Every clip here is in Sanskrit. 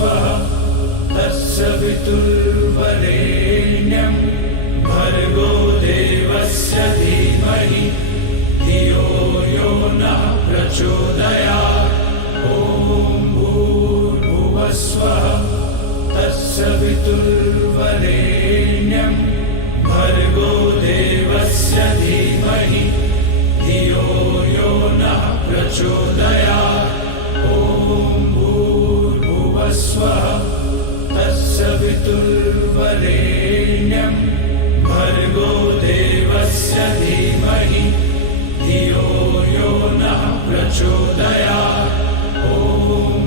भूर्भुवस्वः तस्य पितुर्वरेण्यं भर्गो देवस्य धीमहि धियो यो नः प्रचोदयात्। ॐ भूर्भुवस्वः तस्य पितुर्वरेण्यं भर्गो देवस्य धीमहि धियो यो नः प्रचोदयात्। ॐ भूर्भुवस्वः तस्य पितुर्वरेण्यं भर्गो देवस्य धीमहि धियो यो नः प्रचोदयात्। ॐ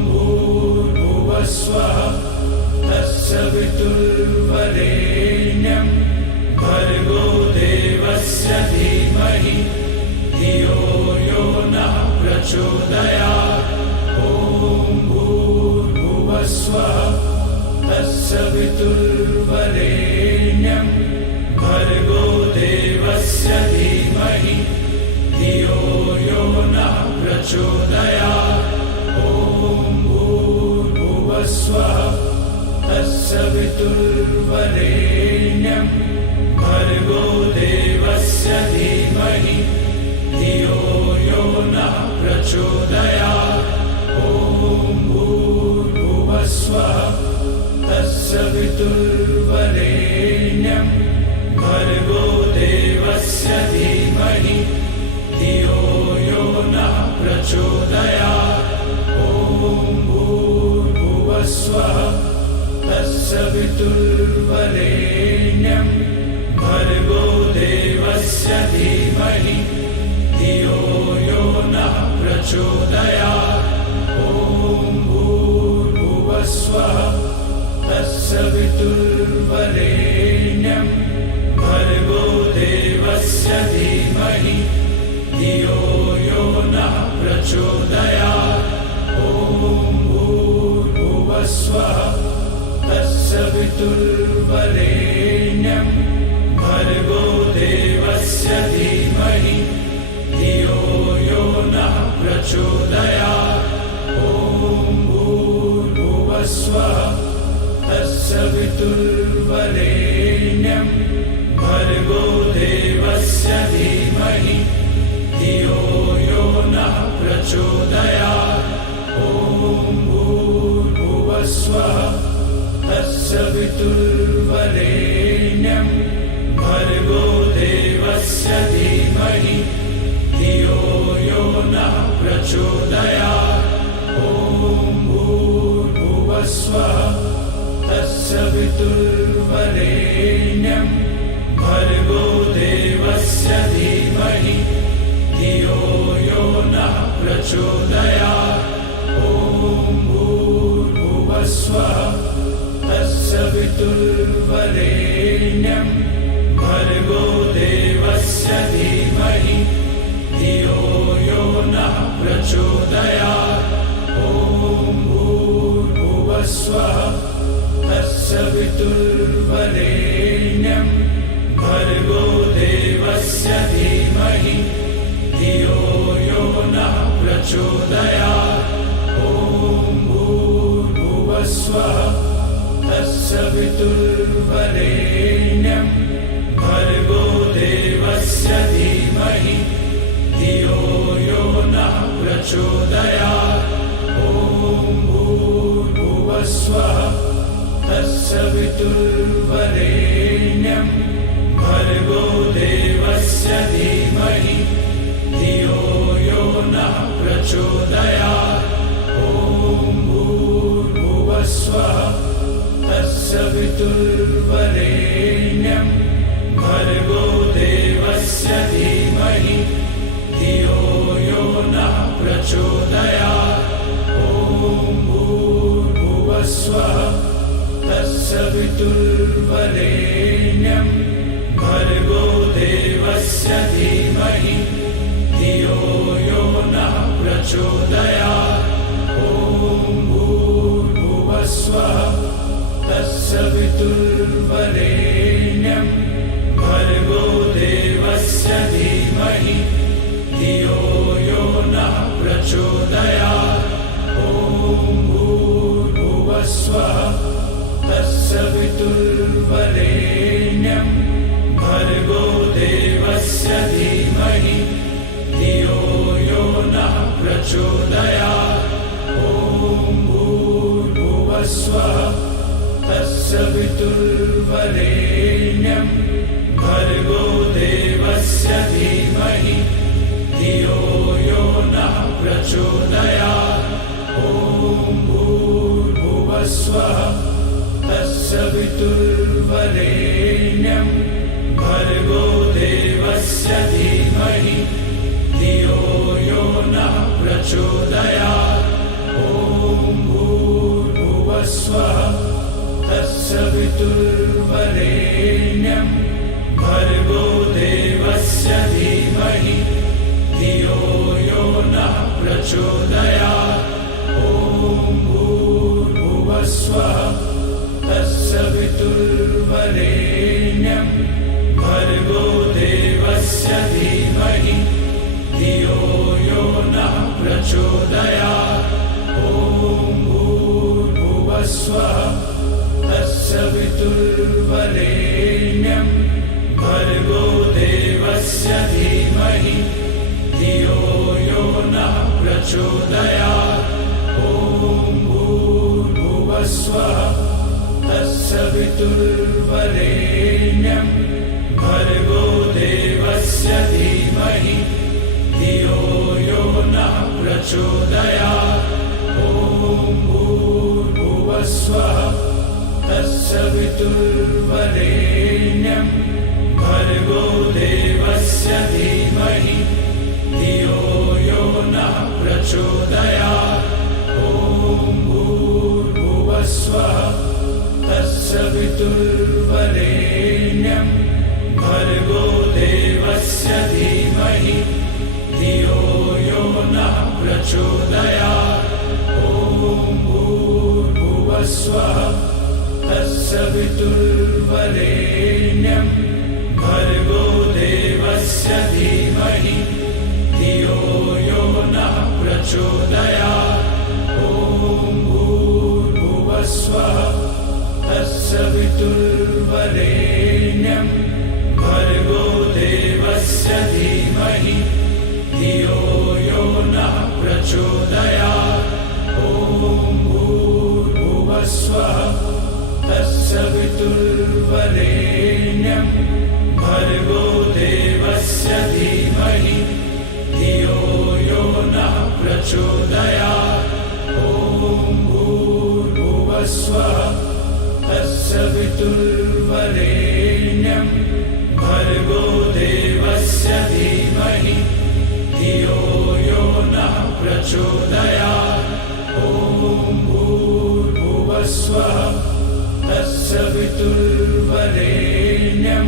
भूर्भुवस्वः तस्य पितुर्वरेण्यं भर्गो देवस्य धीमहि धियो यो नः प्रचोदयात्। ॐ भूर्भुवस्वः तस्य पितुर्वरेण्यं भर्गो देवस्य धीमहि धियो यो नः प्रचोदयात्। ॐ भूर्भुवस्वः तस्य पितुर्वरेण्यं भर्गो देवस्य धीमहि धियो यो नः प्रचोदयात्। ॐ भूर्भुवस्वः तस्य पितुर्वरेण्यं भर्गो देवस्य धीमहि धियो यो नः प्रचोदयात्। ॐ भूर्भुवस्वः तस्य पितुर्वरेण्यं भर्गो देवस्य धीमहि धियो यो नः प्रचोदयात्। ॐ भूर्भुवस्वः तस्य पितुर्वरेण्यं भर्गो देवस्य धीमहि धियो यो नः प्रचोदयात्। ॐ भूर्भुवस्वः तस्य पितुर्वरेण्यं भर्गो देवस्य धीमहि धियो यो नः प्रचोदयात्। ॐ भूर्भुवस्वः तस्य पितुर्वरेण्यं भर्गो देवस्य धीमहि धियो यो नः प्रचोदयात्। ॐ भूर्भुवस्वः तस्य पितुर्वरेण्यं भर्गो देवस्य धीमहि धियो यो नः प्रचोदयात्। ॐ भूर्भुवस्वः तस्य पितुर्वरेण्यं भर्गो देवस्य धीमहि धियो यो नः प्रचोदयात्। ॐ भूर्भुवस्वः तस्य पितुर्वरेण्यं भर्गो देवस्य धीमहि धियो यो नः प्रचोदयात्। ॐ भूर्भुवस्वः तस्य पितुर्वरेण्यं भर्गो देवस्य धीमहि धियो यो नः प्रचोदयात्। ॐ भूर्भुवस्वः तस्य पितुर्वरेण्यं भर्गो देवस्य धीमहि धियो यो नः प्रचोदयात्। ॐ भूर्भुवस्वः तस्य पितुर्वरेण्यं भर्गो देवस्य धीमहि धियो यो नः प्रचोदयात्। ॐ भूर्भुवस्वः तस्य पितुर्वरेण्यं भर्गो देवस्य धीमहि धियो यो नः प्रचोदयात्। ॐ भूर्भुवस्वः तस्य पितुर्वरेण्यं भर्गो देवस्य धीमहि धियो यो नः प्रचोदयात्। ॐ भूर्भुवस्वः तस्य पितुर्वरेण्यं भर्गो देवस्य धीमहि धियो यो नः प्रचोदयात्। ॐ भूर्भुवस्वः स्वः तस्य वितुर्वरेण्यं भर्गो देवस्य धीमहि धियो यो नः प्रचोदयात् ॐ भूर्भुवः स्वः तस्य वितुर्वरेण्यं भर्गो देवस्य धीमहि धियो यो नः प्रचोदयात् ॐ भूर्भुवः स्वः तस्य वितुर्वरेण्यं भर्गो देवस्य धीमहि धियो यो नः प्रचोदयात् ॐ भूर्भुवः स्वः तस्य वितुर्वरेण्यं भर्गो देवस्य धीमहि धियो यो नः प्रचोदयात् ॐ भूर्भुवः स्वः तस्य वितुर्वरेण्यं भर्गो देवस्य धीमहि धियो यो नः प्रचोदयात् ॐ भूर्भुवः स्वः तस्य वितुर्वरेण्यं भर्गो देवस्य धीमहि धियो यो नः प्रचोदयात् ॐ भूर्भुवः स्वः तस्य वितुर्वरेण्यं भर्गो देवस्य धीमहि धियो यो नः प्रचोदयात् ॐ भूर्भुवः स्वः तस्य वितुर्वरेण्यं भर्गो देवस्य धीमहि धियो यो नः प्रचोदयात् ॐ भूर्भुवः स्वः तस्य वितुर्वरेण्यं भर्गो देवस्य धीमहि धियो यो नः प्रचोदयात् ॐ भूर्भुवः स्वः तस्य वितुर्वरेण्यं भर्गो देवस्य धीमहि धियो यो नः प्रचोदयात् ॐ भूर्भुवः स्वः तस्य वितुर्वरेण्यं भर्गो देवस्य धीमहि धियो यो नः प्रचोदयात् ॐ भूर्भुवः स्वः तस्य वितुर्वरेण्यं भर्गो देवस्य धीमहि धियो यो नः प्रचोदयात् ॐ भूर्भुवः स्वः तस्य वितुर्वरेण्यं भर्गो देवस्य धीमहि धियो यो नः प्रचोदयात् ॐ भूर्भुवः स्वः तस्य वितुर्वरेण्यं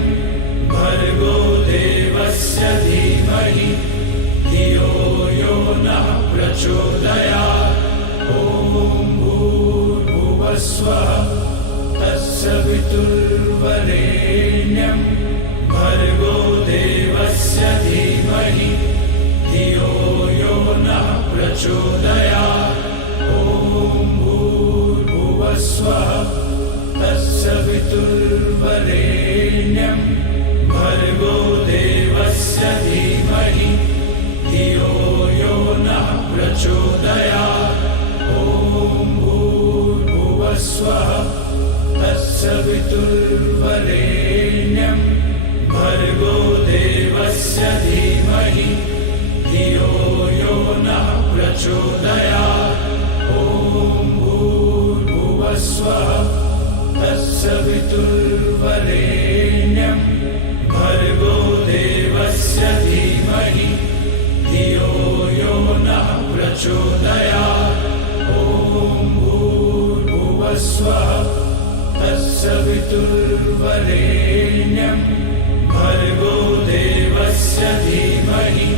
भर्गो देवस्य धीमहि धियो यो नः प्रचोदयात् ॐ भूर्भुवः स्वः तस्य वितुर्वरेण्यं भर्गो देवस्य धीमहि धियो यो नः प्रचोदयात् ॐ भूर्भुवः स्वः तस्य वितुर्वरेण्यं भर्गो देवस्य धीमहि धियो यो नः प्रचोदयात् ॐ भूर्भुवः स्वः तस्य वितुर्वरेण्यं भर्गो देवस्य धीमहि धियो यो नः प्रचोदयात् ॐ भूर्भुवः स्वः तस्य वितुर्वरेण्यं भर्गो देवस्य धीमहि धियो यो नः प्रचोदयात् ॐ भूर्भुवः स्वः तस्य वितुर्वरेण्यं भर्गो देवस्य धीमहि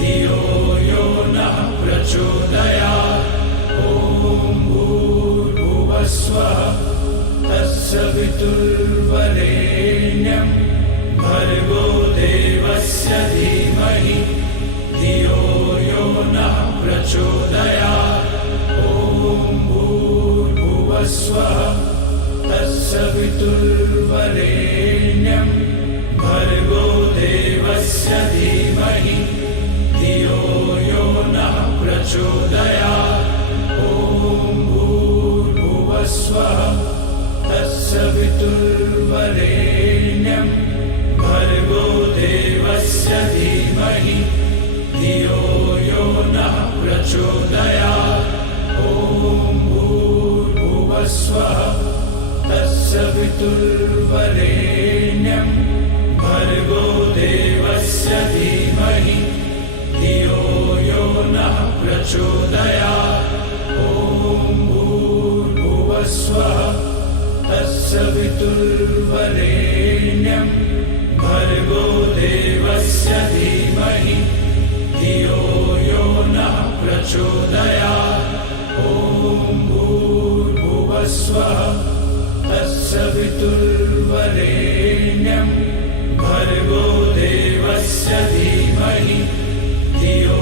धियो यो नः प्रचोदयात् ॐ भूर्भुवः स्वः तस्य वितुर्वरेण्यं भर्गो देवस्य धीमहि धियो यो नः प्रचोदयात् ॐ भूर्भुवः स्वः तत्सवितुर्वरेण्यं भर्गो देवस्य धीमहि धियो यो नः प्रचोदयात् ॐ भूर्भुवः स्वः तत्सवितुर्वरेण्यं भर्गो देवस्य धीमहि धियो यो नः प्रचोदयात् ॐ भूर्भुवः स्वः तत्सवितुर्वरेण्यं भर्गो देवस्य धीमहि धियो यो नः प्रचोदयात् ॐ भूर्भुवः स्वः तत्सवितुर्वरेण्यं भर्गो देवस्य धीमहि धियो यो नः प्रचोदयात् ॐ भूर्भुवः स्वः तत्सवितुर्वरेण्यं भर्गो देवस्य धीमहि धियो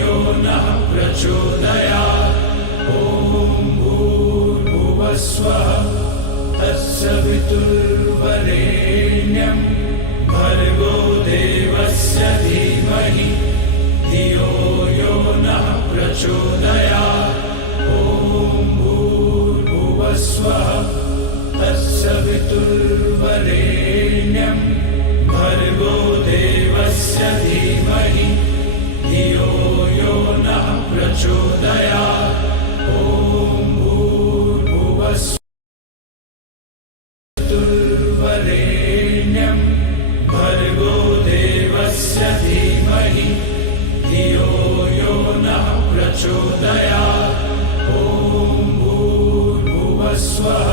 यो नः प्रचोदयात् ॐ भूर्भुवः स्वः तत्सवितुर्वरेण्यं भर्गो देवस्य धीमहि धियो यो नः प्रचोदयात् ॐ भूर्भुवः स्वः तत्सवितुर्वरेण्यं भर्गो देवस्य धीमहि धियो यो नः प्रचोदयात् ॐ भूर्भुवः स्वः भर्गो देवस्य धीमहि धियो यो नः प्रचोदयात् ॐ भूर्भुवः स्वः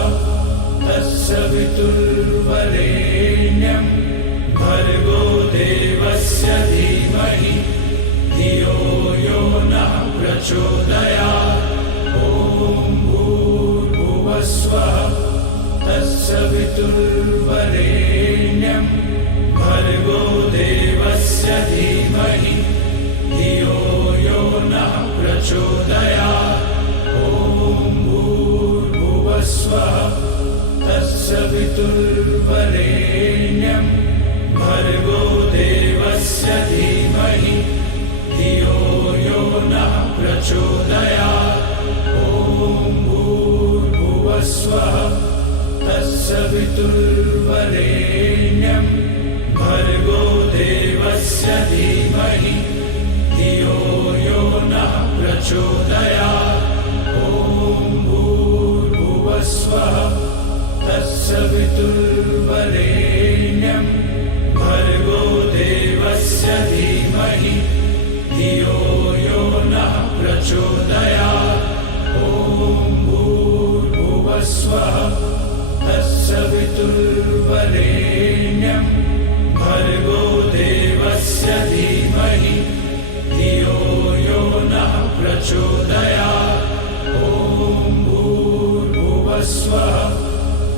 तत्सवितुर्वरेण्यं भर्गो देवस्य धीमहि धियो यो नः प्रचोदयात् ॐ भूर्भुवः स्वः तत्सवितुर्वरेण्यं भर्गो देवस्य धीमहि धियो यो नः प्रचोदयात् ॐ भूर्भुवः स्वः तत्सवितुर्वरेण्यं भर्गो देवस्य धीमहि धियो यो नः प्रचोदयात् ॐ भूर्भुवः स्वः तत्सवितुर्वरेण्यं भर्गो देवस्य धीमहि धियो यो नः प्रचोदयात् ॐ भूर्भुवः स्वः तत्सवितुर्वरेण्यं भर्गो देवस्य धीमहि धियो यो नः प्रचोदयात् ॐ भूर्भुवः स्वः तत्सवितुर्वरेण्यं भर्गो देवस्य धीमहि धियो यो नः प्रचोदयात् ॐ भूर्भुवः स्वः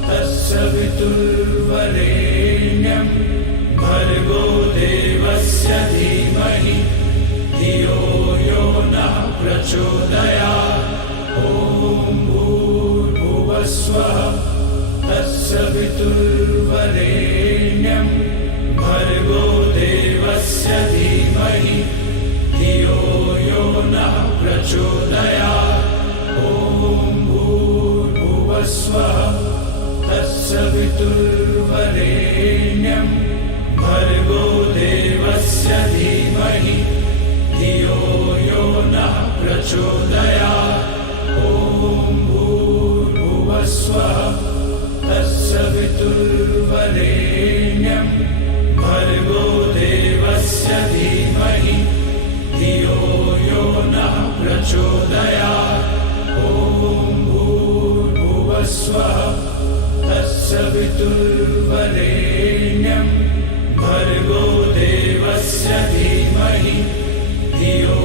तत्सवितुर्वरेण्यं भर्गो देवस्य धीमहि धियो यो नः प्रचोदयात् ॐ भूर्भुवः स्वः तत्सवितुर्वरेण्यं भर्गो देवस्य धीमहि धियो यो नः प्रचोदयात् ॐ भूर्भुवः स्वः तत्सवितुर्वरेण्यं भर्गो देवस्य धीमहि धियो यो नः प्रचोदयात् ॐ भूर्भुवः स्वः तत्सवितुर्वरेण्यं भर्गो देवस्य धीमहि धियो यो नः प्रचोदयात् ॐ भूर्भुवः स्वः तत्सवितुर्वरेण्यं भर्गो देवस्य धीमहि धियो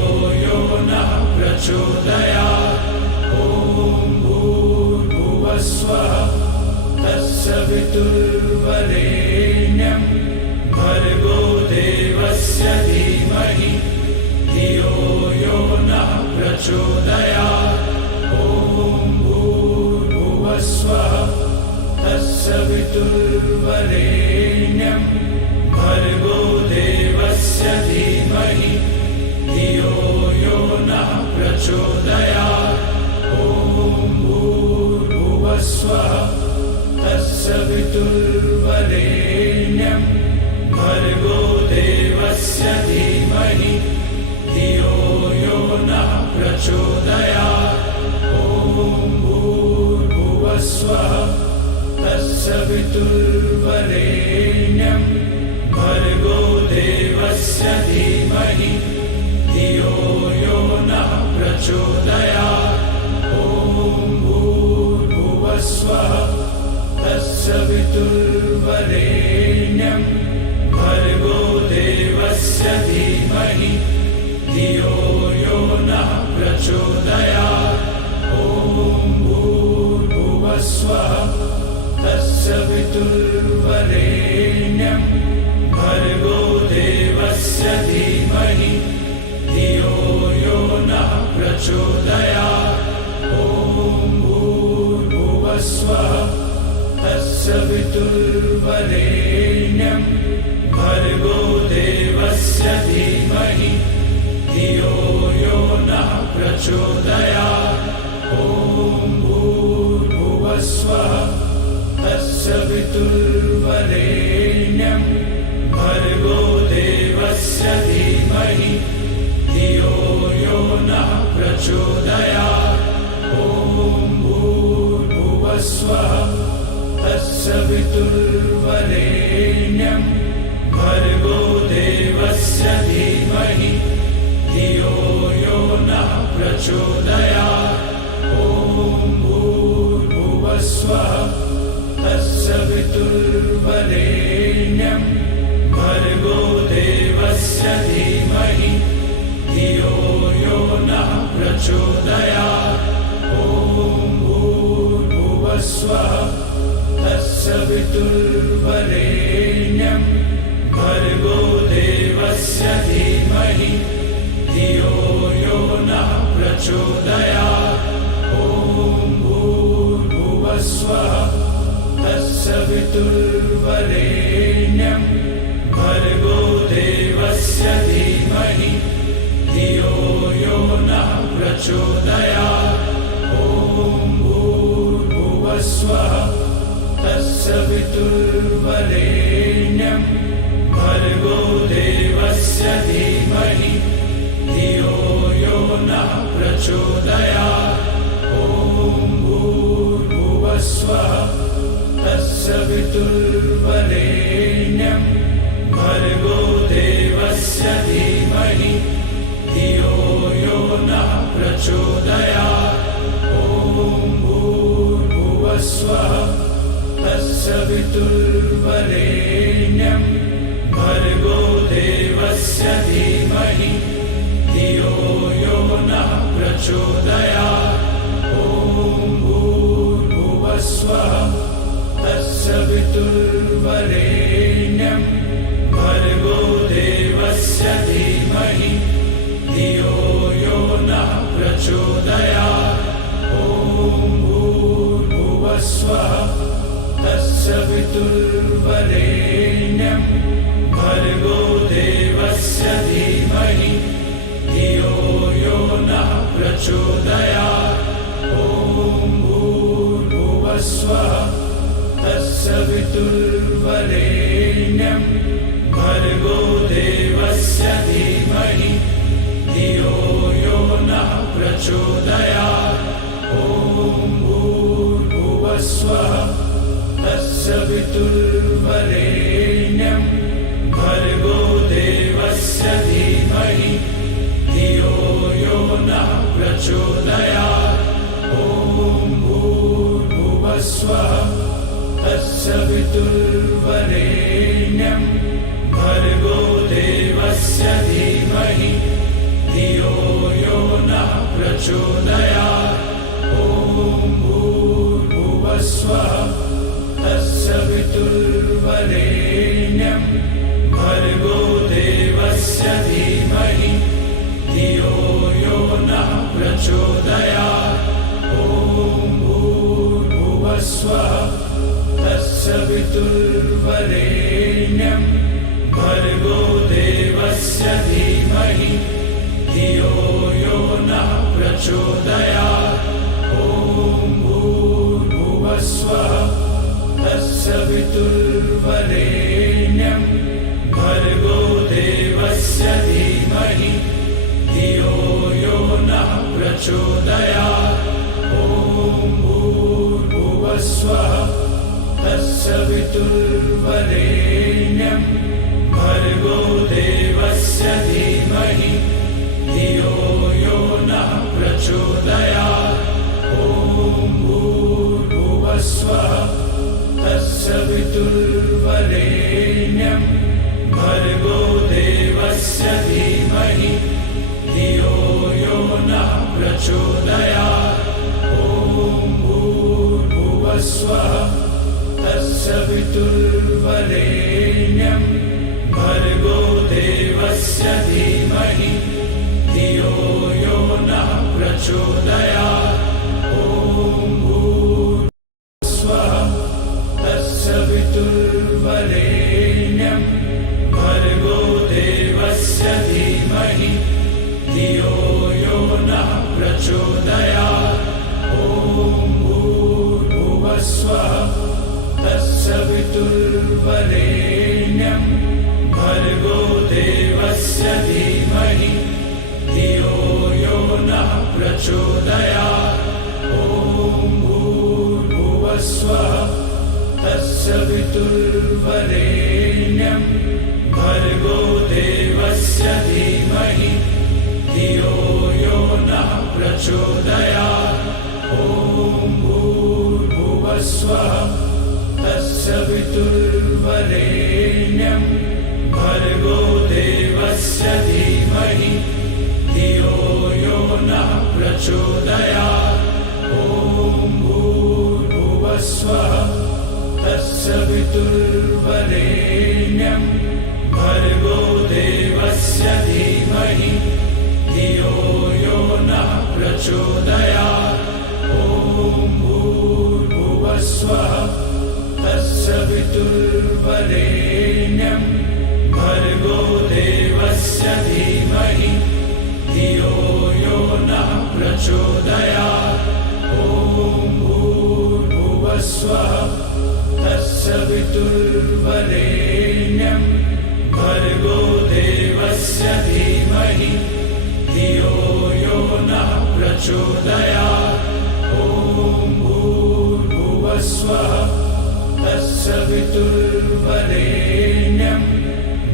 यो नः प्रचोदयात् ॐ भूर्भुवः स्वः तत्सवितुर्वरेण्यं भर्गो देवस्य धीमहि धियो यो नः प्रचोदयात् ॐ भूर्भुवः वितुर्वरेण्यं भर्गो देवस्य धीमहि धियो यो नः प्रचोदयात्। ॐ भूर्भुवस्वः तत्सवितुर्वरेण्यं भर्गो देवस्य धीमहि धियो यो नः प्रचोदयात्। ॐ भूर्भुवस्वः तत्सवितुर्वरेण्यं भर्गो देवस्य धीमहि धियो यो नः प्रचोदयात्। ॐ भूर्भुवस्वः तत्सवितुर्वरेण्यं भर्गो देवस्य धीमहि धियो यो नः प्रचोदयात्। ॐ भूर्भुवस्वः तत्सवितुर्वरेण्यं भर्गो देवस्य धीमहि धियो यो नः प्रचोदयात्। ॐ भूर्भुवस्वः तत्सवितुर्वरेण्यं भर्गो देवस्य धीमहि धियो यो नः प्रचोदयात्। ॐ भूर्भुवस्वः तत्सवितुर्वरेण्यं भर्गो देवस्य धीमहि धियो यो नः प्रचोदयात्। ॐ भूर्भुवस्वः तत्सवितुर्वरेण्यं भर्गो देवस्य धीमहि धियो यो नः प्रचोदयात्। ॐ भूर्भुवस्वः तत्सवितुर्वरेण्यं भर्गो देवस्य धीमहि धियो यो नः प्रचोदयात्। ॐ भूर्भुवस्वः तत्सवितुर्वरेण्यं भर्गो देवस्य धीमहि धियो यो नः प्रचोदयात्। ॐ भूर्भुवस्वः तत्सवितुर्वरेण्यं भर्गो देवस्य धीमहि धियो यो नः प्रचोदयात्। ॐ भूर्भुवस्वः तत्सवितुर्वरेण्यं भर्गो देवस्य धीमहि धियो यो नः प्रचोदयात्। ॐ भूर्भुवस्वः तत्सवितुर्वरेण्यं भर्गो देवस्य धीमहि धियो यो नः प्रचोदयात्। ॐ भूर्भुवस्वः तत्सवितुर्वरेण्यं भर्गो देवस्य धीमहि धियो यो नः प्रचोदयात्। ॐ भूर्भुवस्वः तत्सवितुर्वरेण्यं भर्गो देवस्य धीमहि धियो यो नः प्रचोदयात्। ॐ भूर्भुवस्वः तत्सवितुर्वरेण्यं भर्गो देवस्य धीमहि धियो यो नः प्रचोदयात्। ॐ भूर्भुवस्वः तत्सवितुर्वरेण्यं भर्गो देवस्य धीमहि धियो यो नः प्रचोदयात्। ॐ भूर्भुवस्वः तत्सवितुर्वरेण्यं भर्गो देवस्य धीमहि धियो यो नः प्रचोदयात्। ॐ भूर्भुवस्वः तत्सवितुर्वरेण्यं भर्गो देवस्य धीमहि धियो यो नः प्रचोदयात्। ॐ भूर्भुवस्वः तत्सवितुर्वरेण्यं भर्गो देवस्य धीमहि धियो यो नः प्रचोदयात्। ॐ भूर्भुवस्वः तस्य वितुर्वरेण्यं भर्गो देवस्य धीमहि धियो यो नः प्रचोदयात्। ॐ भूर्भुवस्वः तस्य वितुर्वरेण्यं भर्गो देवस्य धीमहि धियो यो नः प्रचोदयात्। ॐ भूर्भुवस्वः तस्य वितुर्वरेण्यं भर्गो देवस्य धीमहि धियो यो नः प्रचोदयात्। ॐ भूर्भुवस्वः तस्य वितुर्वरेण्यं भर्गो देवस्य धीमहि धियो यो नः प्रचोदयात्। ॐ भूर्भुवस्वः तस्य वितुर्वरेण्यं भर्गो देवस्य धीमहि धियो यो नः प्रचोदयात्। ॐ भूर्भुवस्वः तस्य वितुर्वरेण्यं भर्गो देवस्य धीमहि धियो यो नः प्रचोदयात्। ॐ भूर्भुवस्वः तस्य वितुर्वरेण्यं भर्गो देवस्य धीमहि धियो यो नः प्रचोदयात्। ॐ भूर्भुवस्वः तस्य वितुर्वरेण्यं भर्गो देवस्य धीमहि धियो यो नः प्रचोदयात्। ॐ भूर्भुवस्वः तस्य वितुर्वरेण्यं भर्गो देवस्य धीमहि धियो यो नः प्रचोदयात्। ॐ भूर्भुवस्वः तस्य वितुर्वरेण्यं भर्गो देवस्य धीमहि धियो यो नः प्रचोदयात्। ॐ भूर्भुवस्वः तस्य वितुर्वरेण्यं भर्गो देवस्य धीमहि धियो यो नः प्रचोदयात्। ॐ भूर्भुवस्वः तस्य वितुर्वरेण्यं भर्गो देवस्य धीमहि धियो यो नः प्रचोदयात्। ॐ भूर्भुवस्वः तस्य वितुर्वरेण्यं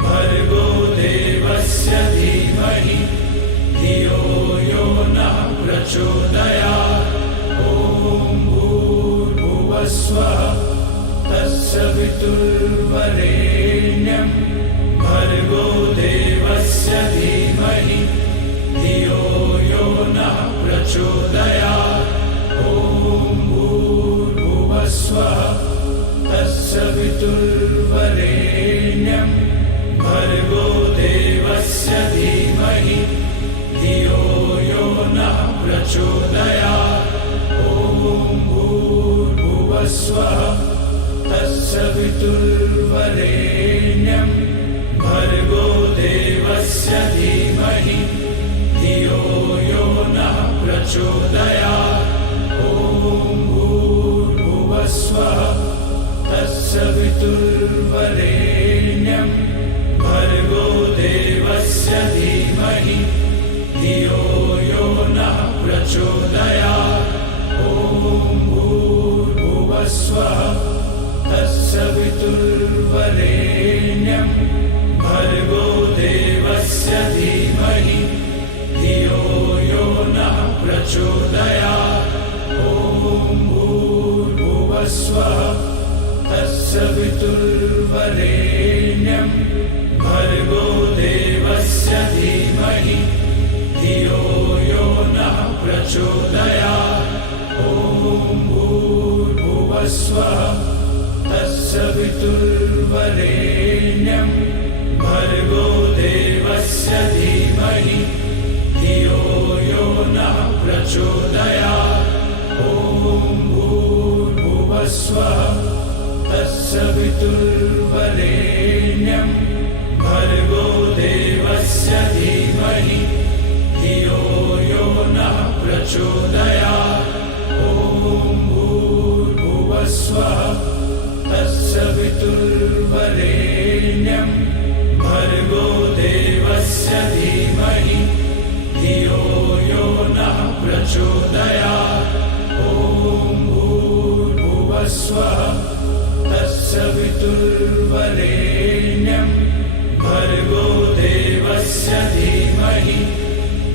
भर्गो देवस्य धीमहि धियो यो नः प्रचोदयात्। ॐ भूर्भुवस्वः तस्य वितुर्वरेण्यं भर्गो देवस्य धीमहि धियो यो नः प्रचोदयात्। ॐ भूर्भुवस्वः तस्य वितुर्वरेण्यं भर्गो देवस्य धीमहि धियो यो नः प्रचोदयात्। ॐ भूर्भुवस्वः तस्य वितुर्वरेण्यं भर्गो देवस्य धीमहि धियो यो नः प्रचोदयात्। ॐ भूर्भुवस्वः तस्य वितुर्वरेण्यं भर्गो देवस्य धीमहि धियो यो नः प्रचोदयात्। ॐ भूर्भुवस्वः तस्य वितुर्वरेण्यं भर्गो देवस्य धीमहि धियो यो नः प्रचोदयात्। ॐ भूर्भुवस्वः तस्य वितुर्वरेण्यं भर्गो देवस्य धीमहि धियो यो नः प्रचोदयात्। ॐ भूर्भुवस्वः तस्य वितुर्वरेण्यं भर्गो देवस्य धीमहि धियो यो नः प्रचोदयात्। ॐ भूर्भुवस्वः तत्सवितुर्वरेण्यं भर्गो देवस्य धीमहि धियो यो नः प्रचोदयात्। ॐ भूर्भुवस्वः तत्सवितुर्वरेण्यं भर्गो देवस्य धीमहि धियो यो नः प्रचोदयात्। ॐ भूर्भुवस्वः तत्सवितुर्वरेण्यं भर्गो देवस्य धीमहि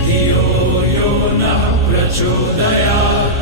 धियो यो नः प्रचोदयात्।